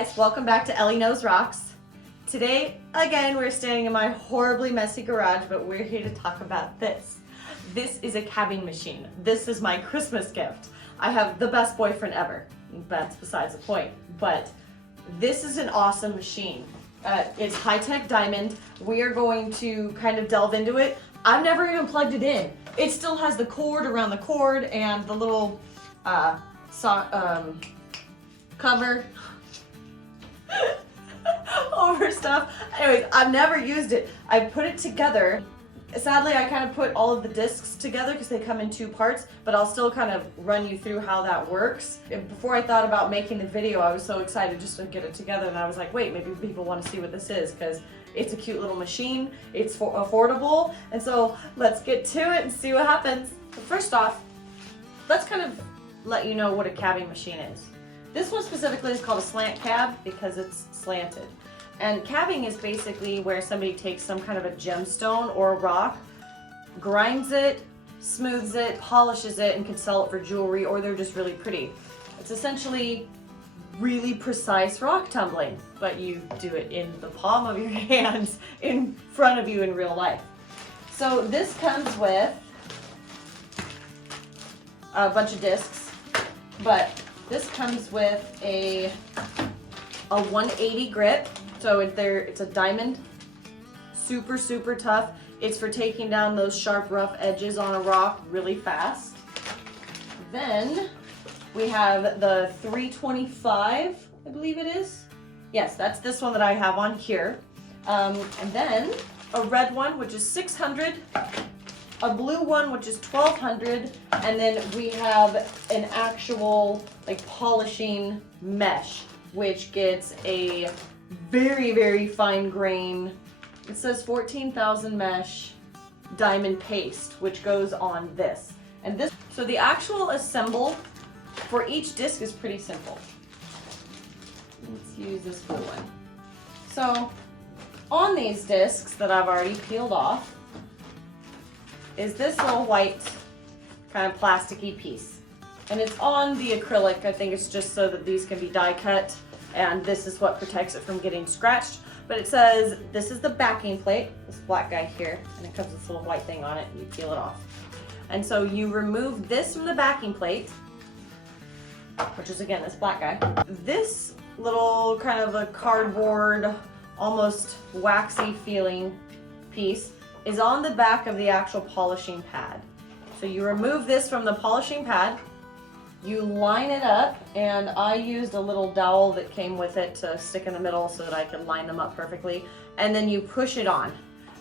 guys, welcome back to Ellie Knows Rocks. Today, again, we're standing in my horribly messy garage, but we're here to talk about this. This is a cabbing machine. This is my Christmas gift. I have the best boyfriend ever. That's besides the point, but this is an awesome machine. It's high-tech diamond. We are going to kind of delve into it. I've never even plugged it in. It still has the cord around the cord and the little cover over stuff. Anyways, I've never used it. I put it together. Sadly, I kind of put all of the discs together because they come in two parts, but I'll still kind of run you through how that works. Before I thought about making the video, I was so excited just to get it together, and I was like, wait, maybe people want to see what this is because it's a cute little machine, it's affordable, and so let's get to it and see what happens. But first off, let's kind of let you know what a cabbing machine is. This one specifically is called a slant cab because it's slanted. And cabbing is basically where somebody takes some kind of a gemstone or a rock, grinds it, smooths it, polishes it, and can sell it for jewelry, or they're just really pretty. It's essentially really precise rock tumbling, but you do it in the palm of your hands in front of you in real life. So this comes with a bunch of discs, but this comes with a 180 grip. So it's a diamond, super, super tough. It's for taking down those sharp, rough edges on a rock really fast. Then we have the 325, I believe it is. Yes, that's this one that I have on here. And then a red one, which is 600, a blue one, which is 1200, and then we have an actual like polishing mesh, which gets a very, very fine grain. It says 14,000 mesh diamond paste, which goes on this. And this, so the actual assemble for each disc is pretty simple. Let's use this blue one. So on these discs that I've already peeled off is this little white kind of plasticky piece. And it's on the acrylic. I think it's just so that these can be die cut, and this is what protects it from getting scratched. But it says this is the backing plate, this black guy here, and it comes with this little white thing on it, and you peel it off. And so you remove this from the backing plate, which is again this black guy. This little kind of a cardboard, almost waxy feeling piece is on the back of the actual polishing pad. So you remove this from the polishing pad, you line it up, and I used a little dowel that came with it to stick in the middle so that I could line them up perfectly, and then you push it on,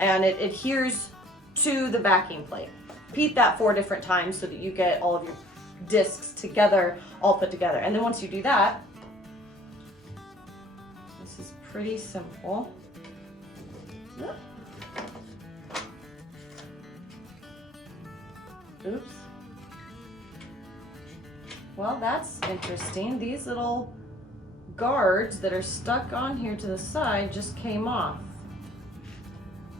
and it adheres to the backing plate. Repeat that 4 different times so that you get all of your discs together, all put together. And then once you do that, this is pretty simple. Oops. Well, that's interesting. These little guards that are stuck on here to the side just came off.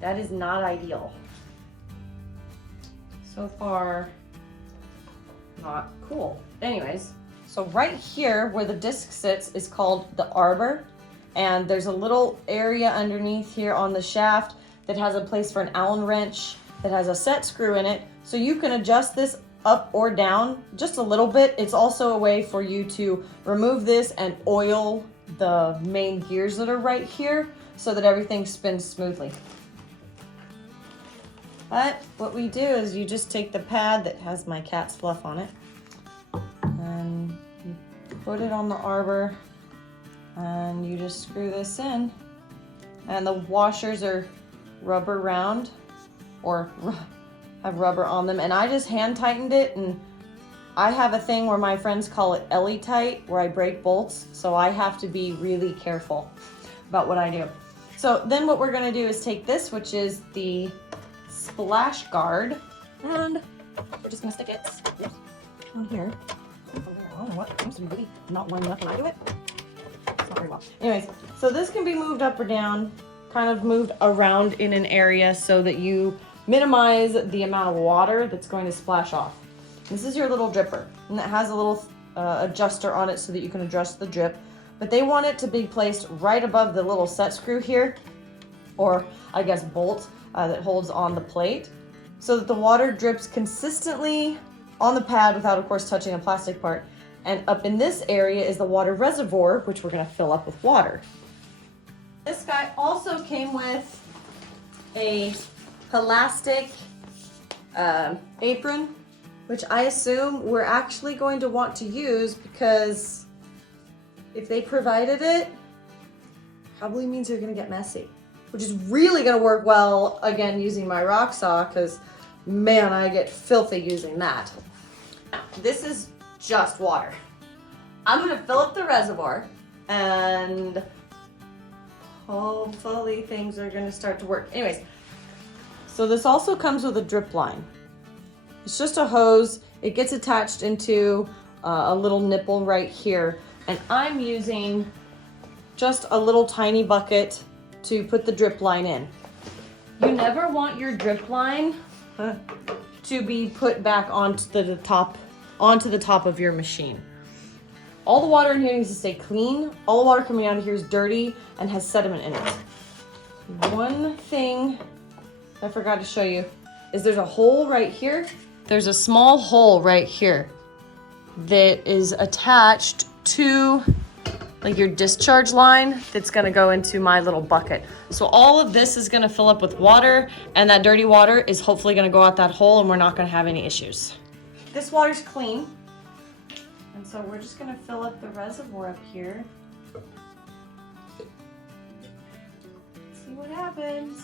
That is not ideal. So far, not cool. Anyways, so right here where the disc sits is called the arbor, and there's a little area underneath here on the shaft that has a place for an Allen wrench that has a set screw in it, so you can adjust this up or down just a little bit. It's also a way for you to remove this and oil the main gears that are right here so that everything spins smoothly. But what we do is you just take the pad that has my cat's fluff on it and you put it on the arbor and you just screw this in, and the washers are rubber round or have rubber on them, and I just hand tightened it. And I have a thing where my friends call it Ellie tight, where I break bolts, so I have to be really careful about what I do. So then what we're going to do is take this, which is the splash guard, and we're just going to stick it on here. I don't know what, it seems to be really not lining up when I do it. It's not very well. Anyways, so this can be moved up or down, kind of moved around in an area so that you minimize the amount of water that's going to splash off. This is your little dripper, and it has a little adjuster on it so that you can adjust the drip. but they want it to be placed right above the little set screw here, or I guess bolt that holds on the plate, so that the water drips consistently on the pad without, of course, touching a plastic part. And up in this area is the water reservoir, which we're gonna fill up with water. This guy also came with a elastic apron, which I assume we're actually going to want to use, because if they provided it, probably means they're gonna get messy, which is really gonna work well, again, using my rock saw, because man, I get filthy using that. This is just water. I'm gonna fill up the reservoir, and hopefully things are gonna start to work. Anyways, so this also comes with a drip line. It's just a hose. It gets attached into a little nipple right here, and I'm using just a little tiny bucket to put the drip line in. You never want your drip line to be put back onto the top of your machine. All the water in here needs to stay clean. All the water coming out of here is dirty and has sediment in it. One thing I forgot to show you is there's a hole right here. There's a small hole right here that is attached to like your discharge line that's gonna go into my little bucket. So all of this is gonna fill up with water, and that dirty water is hopefully gonna go out that hole, and we're not gonna have any issues. This water's clean, and so we're just gonna fill up the reservoir up here. See what happens.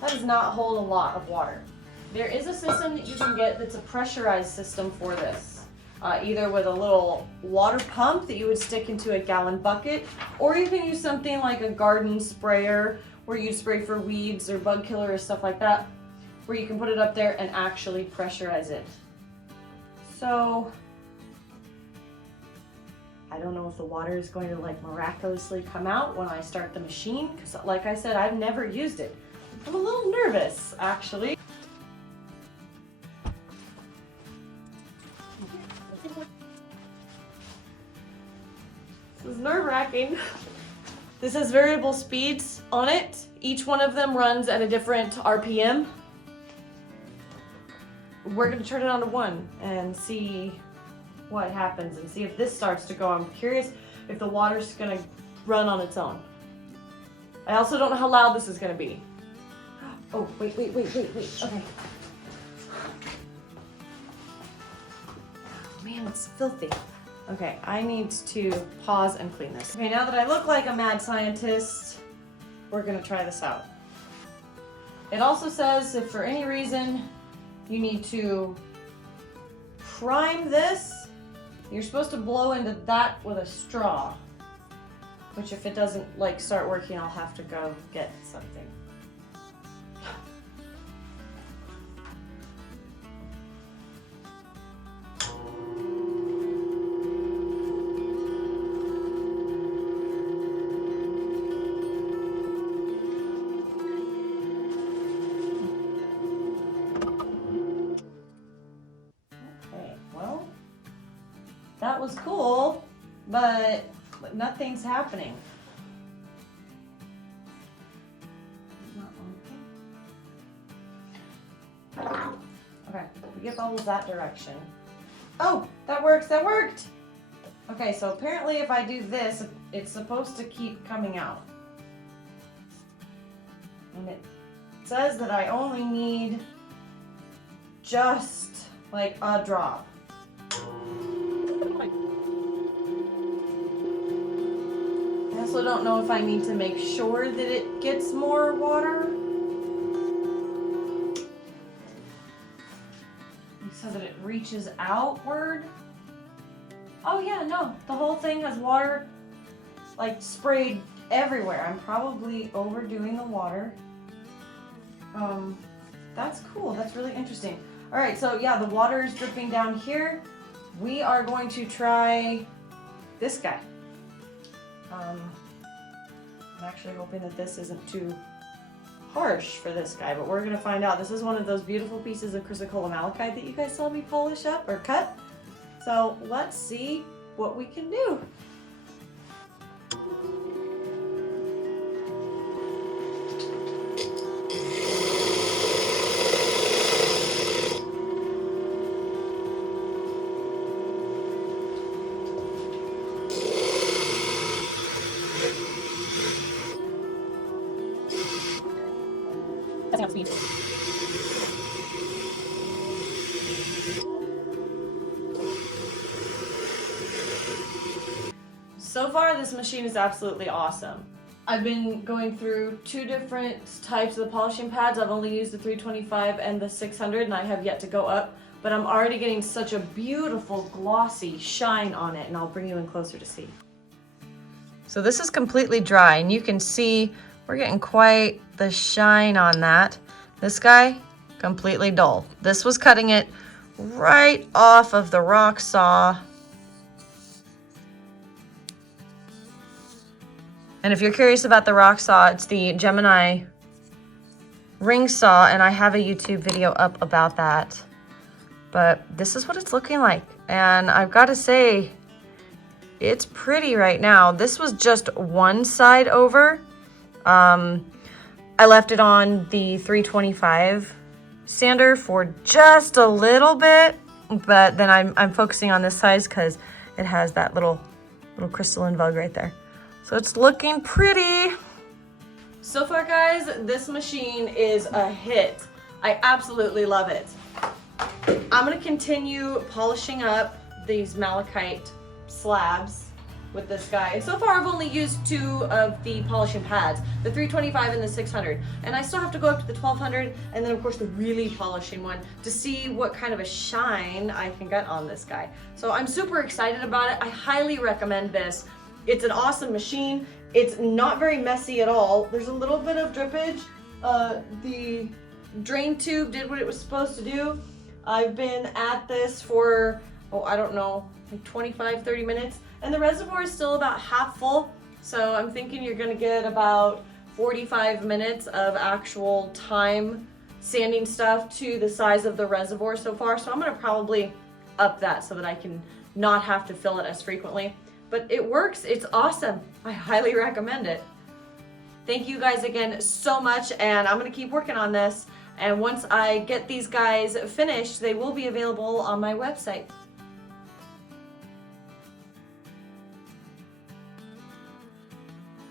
That does not hold a lot of water. There is a system that you can get that's a pressurized system for this. Either with a little water pump that you would stick into a gallon bucket, or you can use something like a garden sprayer where you spray for weeds or bug killer or stuff like that, where you can put it up there and actually pressurize it. So, I don't know if the water is going to like miraculously come out when I start the machine, because like I said, I've never used it. I'm a little nervous, actually. This is nerve-wracking. This has variable speeds on it. Each one of them runs at a different RPM. We're gonna turn it on to 1 and see what happens, and see if this starts to go. I'm curious if the water's gonna run on its own. I also don't know how loud this is gonna be. Oh, wait. Okay. Oh man, it's filthy. Okay, I need to pause and clean this. Okay, now that I look like a mad scientist, we're gonna try this out. It also says if for any reason you need to prime this, you're supposed to blow into that with a straw, which if it doesn't like start working, I'll have to go get something. That was cool, but nothing's happening. Okay, we get bubbles that direction. Oh, that works, that worked! Okay, so apparently if I do this, it's supposed to keep coming out. And it says that I only need just like a drop. I also don't know if I need to make sure that it gets more water so that it reaches outward. Oh yeah, no, the whole thing has water like sprayed everywhere. I'm probably overdoing the water. That's cool, that's really interesting. All right, so yeah, the water is dripping down here. We are going to try this guy. I'm actually hoping that this isn't too harsh for this guy, but we're gonna find out. This is one of those beautiful pieces of chrysocolla malachite that you guys saw me polish up or cut. So let's see what we can do. Testing out speed. So far, this machine is absolutely awesome. I've been going through 2 different types of the polishing pads. I've only used the 325 and the 600, and I have yet to go up, but I'm already getting such a beautiful glossy shine on it, and I'll bring you in closer to see. So this is completely dry, and you can see we're getting quite the shine on that. This guy, completely dull. This was cutting it right off of the rock saw. And if you're curious about the rock saw, it's the Gemini ring saw, and I have a YouTube video up about that. But this is what it's looking like. And I've got to say, it's pretty right now. This was just one side over. I left it on the 325 sander for just a little bit, but then I'm focusing on this size because it has that little crystalline vug right there. So it's looking pretty. So far, guys, this machine is a hit. I absolutely love it. I'm gonna continue polishing up these malachite slabs with this guy. And so far I've only used 2 of the polishing pads, the 325 and the 600. And I still have to go up to the 1200 and then of course the really polishing one to see what kind of a shine I can get on this guy. So I'm super excited about it. I highly recommend this. It's an awesome machine. It's not very messy at all. There's a little bit of drippage. The drain tube did what it was supposed to do. I've been at this for, I don't know, like 25, 30 minutes. And the reservoir is still about half full. So I'm thinking you're gonna get about 45 minutes of actual time sanding stuff to the size of the reservoir so far. So I'm gonna probably up that so that I can not have to fill it as frequently. But it works, it's awesome. I highly recommend it. Thank you guys again so much, and I'm gonna keep working on this. And once I get these guys finished, they will be available on my website.